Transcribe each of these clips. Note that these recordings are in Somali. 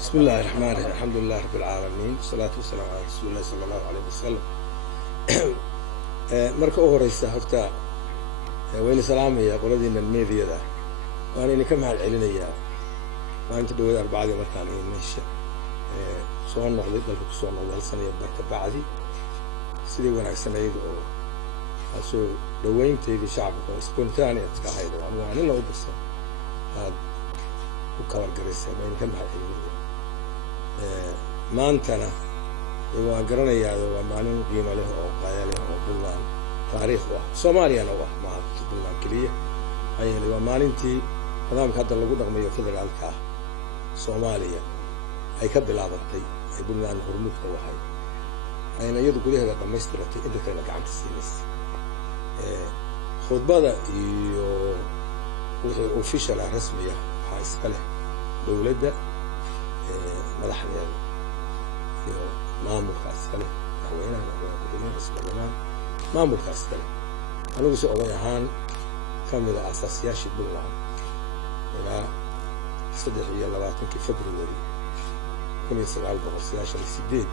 بسم الله الرحمن الرحيم الحمد لله رب العالمين والصلاة والسلام على رسول الله صلى الله عليه وسلم marka ugu horeysa horta wayna salaamaya qoladiina meediyada waan idinka mahad celinayaa maalinta dhawaad arbacada markaan meesha soo noqday dalka ku soo noqday hal sano iyo barka bacdi sidii wanaagsaneyd oo soo dhaweynteedii shacabka oo spontaneous ka ahayd oo aan nin u dirsan aad u kala gareysay waan idinka mahad celinayaa maantana waan garanayaa waa maalin qiimo leh oo qaaya leh oo Puntland taariikh ah Soomaaliyana waa maalinta Puntland kaliya ayay waa maalintii nidaamka hadda lagu dhaqmayo federaalka ah Soomaaliya ay ka bilaabantay ay Puntland hormuudka u ahayd ayna iyadu gudaheeda dhamaystiratay inta kale gacanta siinaysa khudbada iyo wixii official rasmi ah waxa iska leh dawladda madaxdeeda iyo maamulkaas kale haweenana waa ismadamaan maamulkaas kale anigu soo oday ahaan kamid ah asaasiyaashii Puntland ilaa 23 February 1998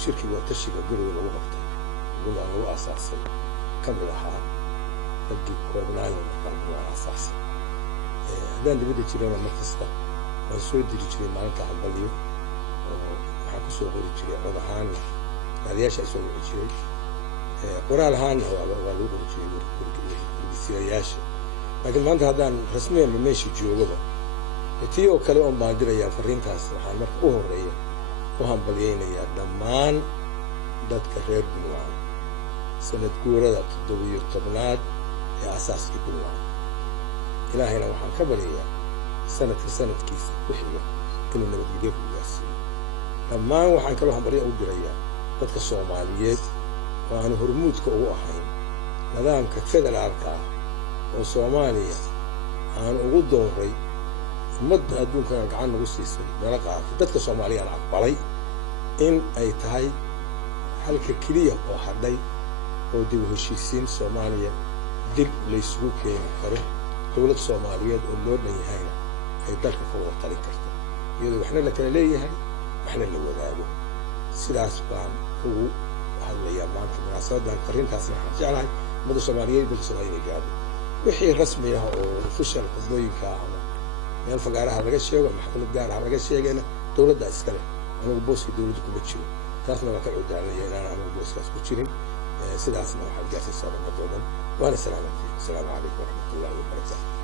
shirkii watashiga guriga lagu qabtay Puntland lagu asaasay kamid ahaa dadkii koobnaayo markaan waa asaasay haddaan dibadda jirana markasta waan soo diri jiray maalinta hambalyo oo waxaan ku soo qori jiray cod ahaan raadiyaasha ay soo qori jiray qoraal ahaan waa lagu qori jiray gurgisiyayaasha laakiin maanta haddaan rasmiyan meesha joogaba tii oo kale oon baan dirayaa fariintaas waxaan marka u horeeya u hambalyeynayaa dhammaan dadka reer Puntland sanad guurada 17aad ee asaaskii Puntland ilaahayna waxaan ka baryayaa sanadkiisa wixiga inuu nabadgelyo ku gaarsiiyo dhammaan waxaan kaloo hambalyo u dirayaa dadka Soomaaliyeed oo aan hormuudka ugu ahayn nidaamka federaalka ah oo Soomaaliya aan ugu dooray ummadda adduunka gacan ugu siisay dara qaatay dadka Soomaaliyeed aqbalay in ay tahay halka kaliya oo hadhay oo dib u heshiisiin Soomaaliya dib la isugu keeni karo dawlad Soomaaliyeed oo loo dhan yahay ay dalka ka wada talin karto iyadoo waxna la kala leeyahay waxna la wadaago sidaas baan ugu hadlayaa maanta munaasabadan fariintaasna waxaan jeclahay ummadda Soomaaliyeed dalka Soomaaliya gaado wixii rasmi ah oo official qodooyinka ama meel fagaaraha laga sheego maxkamad gaar ah laga sheegayna dawladda iska leh anigu booska dawladda kuma jiro taasna waa ka codaalaya inaan anigu booskaas ku jirin sidaasna waxaan gaarsiisaa ummadoodan waana salaamu calaykum warahmatullaahi wabarakaatuh